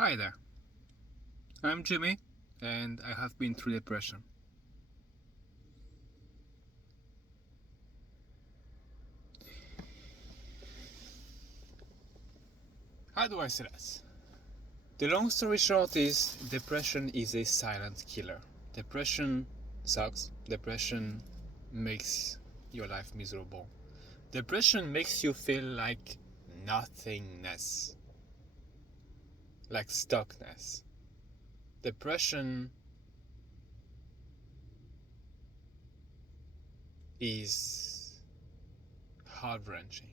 Hi there, I'm Jimmy, and I have been through depression. How do I say that? The long story short is depression is a silent killer. Depression sucks. Depression makes your life miserable. Depression makes you feel like nothingness, like stuckness. Depression is heart wrenching.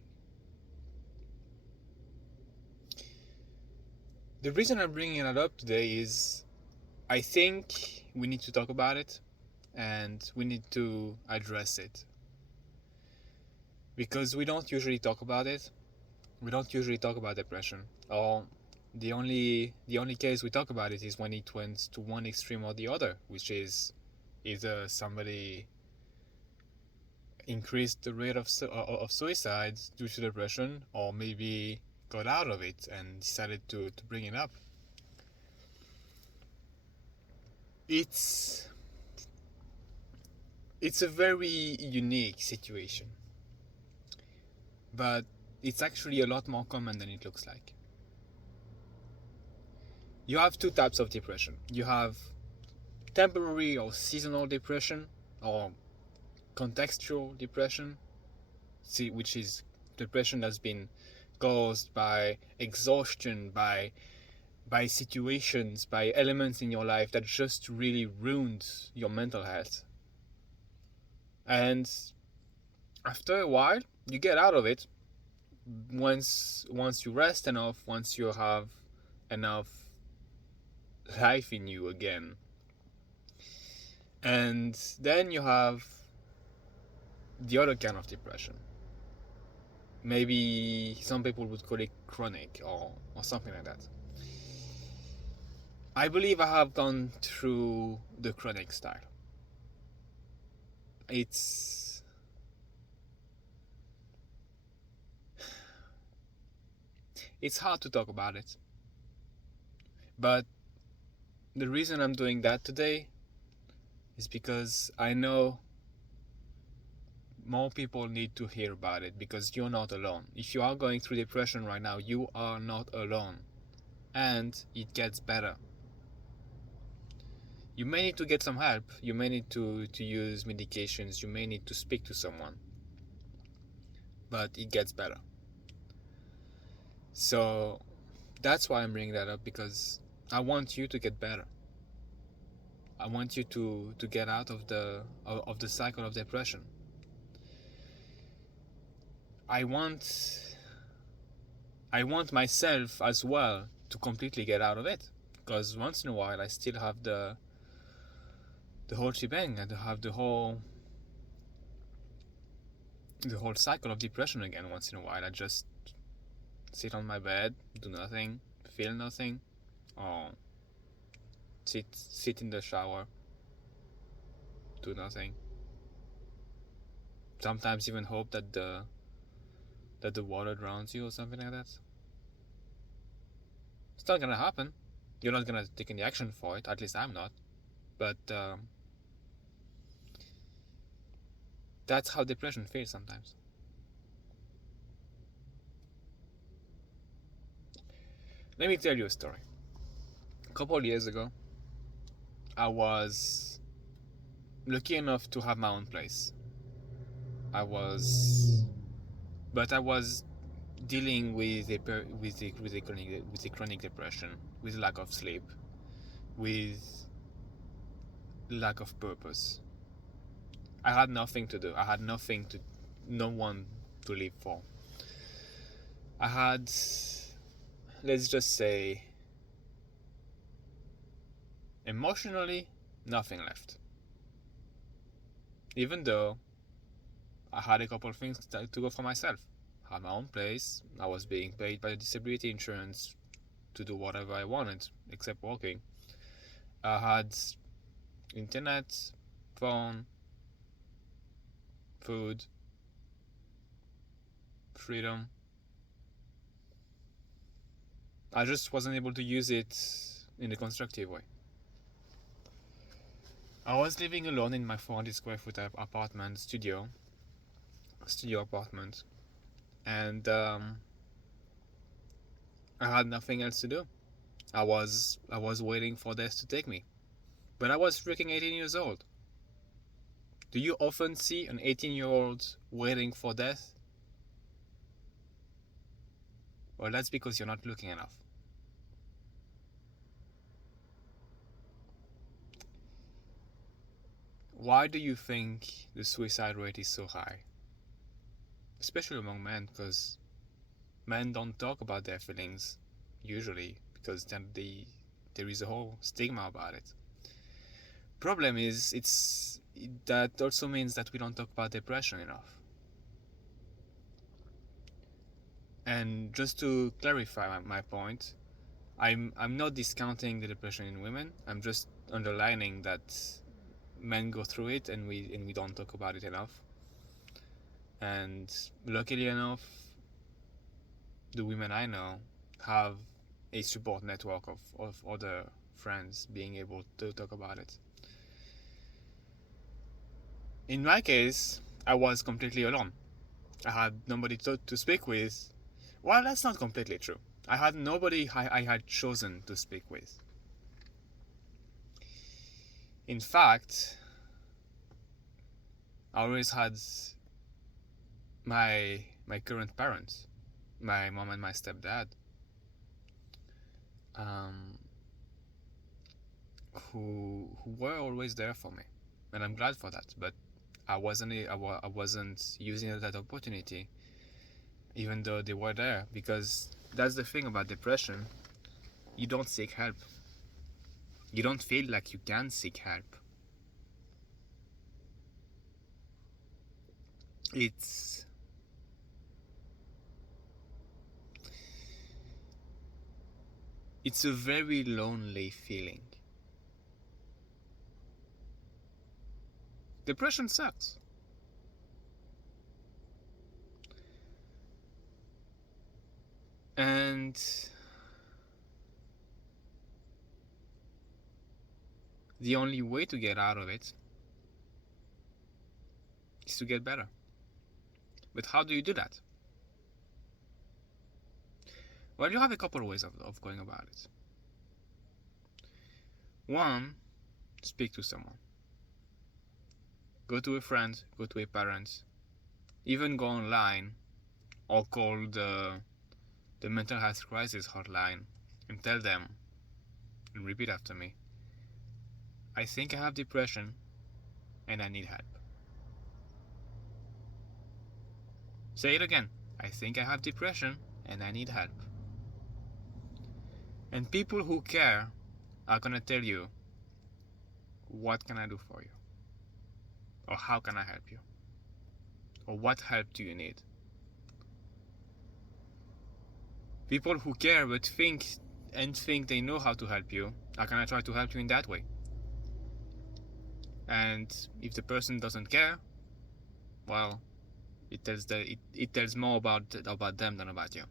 The reason I'm bringing it up today is I think we need to talk about it and we need to address it because we don't usually talk about it. We don't usually talk about depression, or the only case we talk about it is when it went to one extreme or the other, which is either somebody increased the rate of suicides due to depression, or maybe got out of it and decided to bring it up. It's it's a very unique situation, but it's actually a lot more common than it looks like. You have two types of depression. You have temporary or seasonal depression, or contextual depression, which is depression that's been caused by exhaustion, by situations, by elements in your life that just really ruined your mental health. And after a while, you get out of it once you rest enough, once you have enough life in you again. And then you have the other kind of depression. Maybe some people would call it chronic or something like that. I believe I have gone through the chronic style. It's it's hard to talk about it. But the reason I'm doing that today is because I know more people need to hear about it because you're not alone. If you are going through depression right now, you are not alone. And it gets better. You may need to get some help. You may need to use medications. You may need to speak to someone. But it gets better. So that's why I'm bringing that up, because I want you to get better. I want you to get out of the cycle of depression. I want I want myself as well to completely get out of it, because once in a while I still have the whole shebang, and have the whole cycle of depression again. Once in a while I just sit on my bed, do nothing, feel nothing, or sit in the shower, do nothing. Sometimes even hope that the water drowns you or something like that. It's not gonna happen. You're not gonna take any action for it. At least I'm not. But that's how depression feels sometimes. Let me tell you a story. A couple of years ago, I was lucky enough to have my own place. I was, but I was dealing with a chronic depression, with lack of sleep, with lack of purpose. I had nothing to do. I had no one to live for. I had, let's just say, emotionally, nothing left. Even though I had a couple of things to go for myself. I had my own place. I was being paid by the disability insurance to do whatever I wanted, except working. I had internet, phone, food, freedom. I just wasn't able to use it in a constructive way. I was living alone in my 400 square foot apartment studio apartment, and I had nothing else to do. I was waiting for death to take me, but I was freaking 18 years old. Do you often see an 18-year-old waiting for death? Well, that's because you're not looking enough. Why do you think the suicide rate is so high? Especially among men, because men don't talk about their feelings usually, because then there is a whole stigma about it. Problem is, that also means that we don't talk about depression enough. And just to clarify my point, I'm not discounting the depression in women. I'm just underlining that men go through it, and we don't talk about it enough. And luckily enough, the women I know have a support network of other friends being able to talk about it. In my case, I was completely alone. I had nobody to speak with. Well, that's not completely true. I had nobody I had chosen to speak with. In fact, I always had my current parents, my mom and my stepdad, who were always there for me, and I'm glad for that. But I wasn't using that opportunity, even though they were there, because that's the thing about depression. You don't seek help. You don't feel like you can seek help. It's a very lonely feeling. Depression sucks. And the only way to get out of it is to get better. But how do you do that? Well, you have a couple of ways of going about it. One, speak to someone. Go to a friend, go to a parent, even go online or call the mental health crisis hotline and tell them, and repeat after me, I think I have depression and I need help. Say it again. I think I have depression and I need help. And people who care are gonna tell you, what can I do for you? Or how can I help you? Or what help do you need? People who care but think they know how to help you are gonna try to help you in that way. And if the person doesn't care, well, it tells more about them than about you.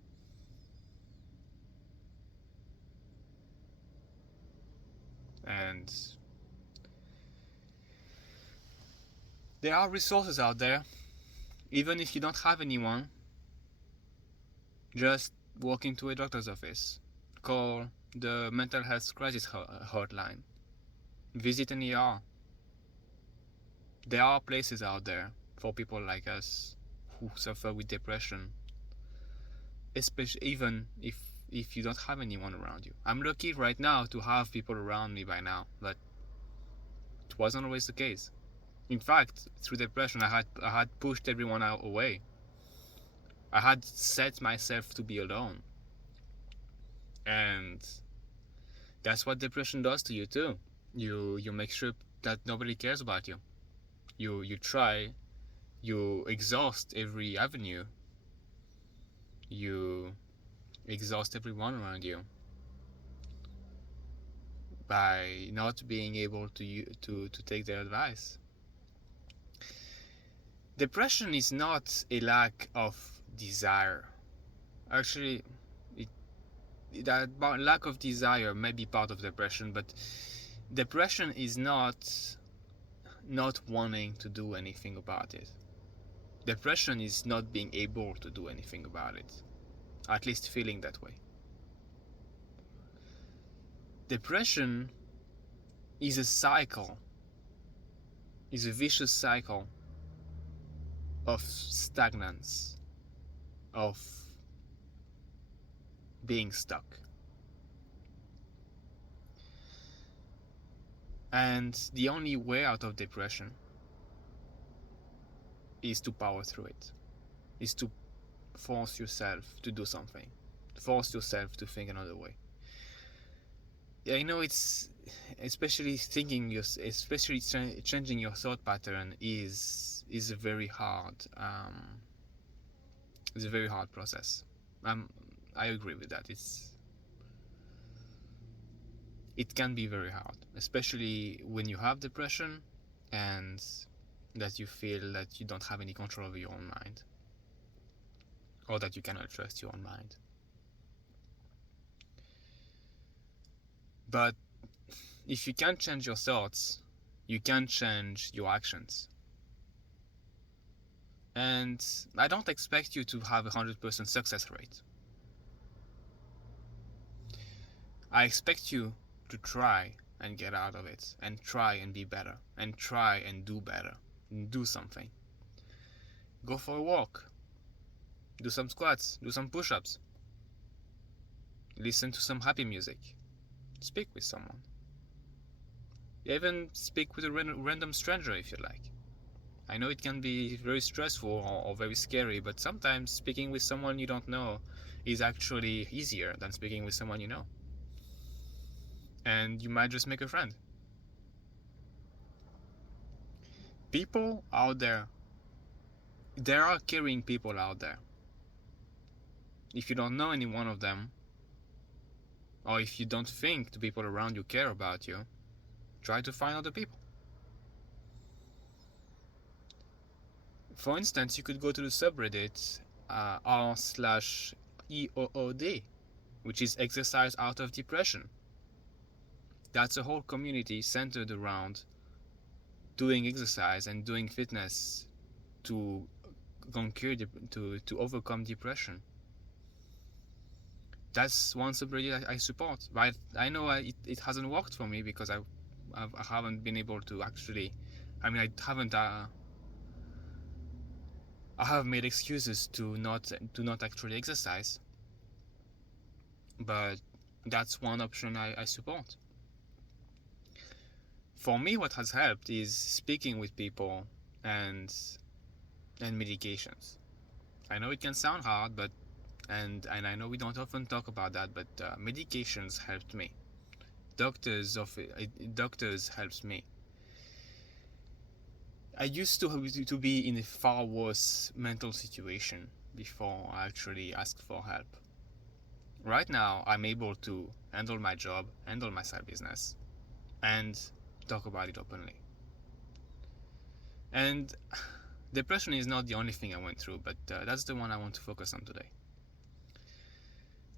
And there are resources out there. Even if you don't have anyone, just walk into a doctor's office, call the mental health crisis hotline, visit an ER. There are places out there for people like us who suffer with depression, especially even if you don't have anyone around you. I'm lucky right now to have people around me by now, but it wasn't always the case. In fact, through depression, I had pushed everyone away. I had set myself to be alone, and that's what depression does to you too. You make sure that nobody cares about you. You try, you exhaust every avenue. You exhaust everyone around you by not being able to take their advice. Depression is not a lack of desire. Actually, lack of desire may be part of depression, but depression is not wanting to do anything about it. Depression is not being able to do anything about it, at least feeling that way. Depression is a cycle, is a vicious cycle of stagnance, of being stuck. And the only way out of depression is to power through it, is to force yourself to do something, force yourself to think another way. Yeah, I know it's especially changing your thought pattern is a very hard process. I agree with that. It can be very hard, especially when you have depression and that you feel that you don't have any control over your own mind, or that you cannot trust your own mind. But if you can't change your thoughts, you can change your actions. And I don't expect you to have 100% success rate. I expect you to try and get out of it, and try and be better, and try and do better, and do something. Go for a walk, do some squats, do some push-ups, listen to some happy music, speak with someone, even speak with a random stranger if you like. I know it can be very stressful or very scary, but sometimes speaking with someone you don't know is actually easier than speaking with someone you know. And you might just make a friend. People out there are caring people out there. If you don't know any one of them, or if you don't think the people around you care about you, try to find other people. For instance, you could go to the subreddit r/EOOD, which is Exercise Out of Depression. That's a whole community centered around doing exercise and doing fitness to conquer to overcome depression. That's one subreddit I support. But I know it hasn't worked for me because I haven't been able to actually. I have made excuses to not actually exercise. But that's one option I support. For me, what has helped is speaking with people and medications. I know it can sound hard, but and I know we don't often talk about that, but medications helped me. Doctors helps me. I used to be in a far worse mental situation before I actually asked for help. Right now, I'm able to handle my job, handle my side business, and talk about it openly. And depression is not the only thing I went through, but that's the one I want to focus on today.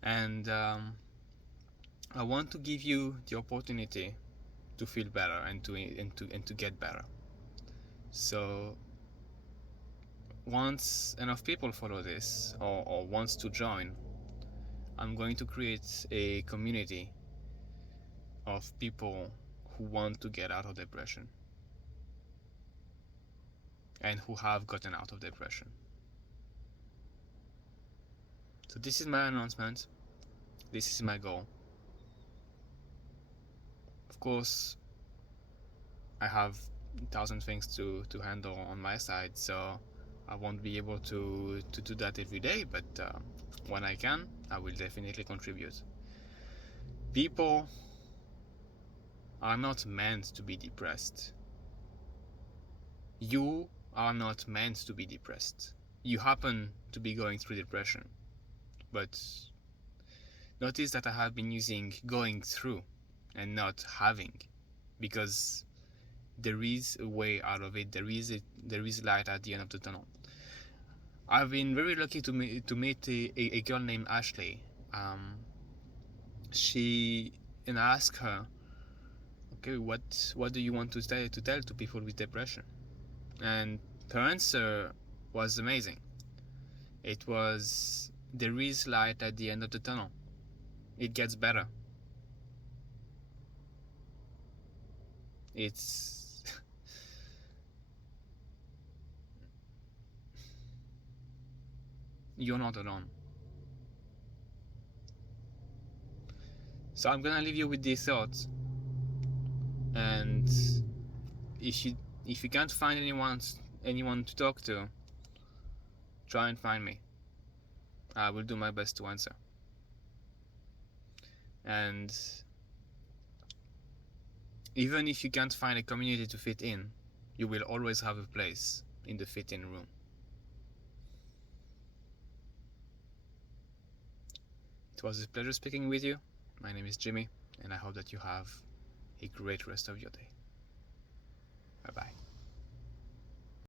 And I want to give you the opportunity to feel better and to get better. So once enough people follow this or wants to join, I'm going to create a community of people who want to get out of depression and who have gotten out of depression. So this is my announcement. This is my goal. Of course, I have 1,000 things to handle on my side, so I won't be able to do that every day, but when I can, I will definitely contribute. People are not meant to be depressed. You are not meant to be depressed. You happen to be going through depression, but notice that I have been using going through and not having, because there is a way out of it. There is light at the end of the tunnel. I've been very lucky to meet a girl named Ashley. she and I asked her, okay, what do you want to tell to people with depression? And her answer was amazing. It was, there is light at the end of the tunnel. It gets better. It's you're not alone. So I'm gonna leave you with these thoughts, and if you can't find anyone to talk to, try and find me. I will do my best to answer. And even if you can't find a community to fit in, you will always have a place in the fit in room. It was a pleasure speaking with you. My name is Jimmy, and I hope that you have a great rest of your day.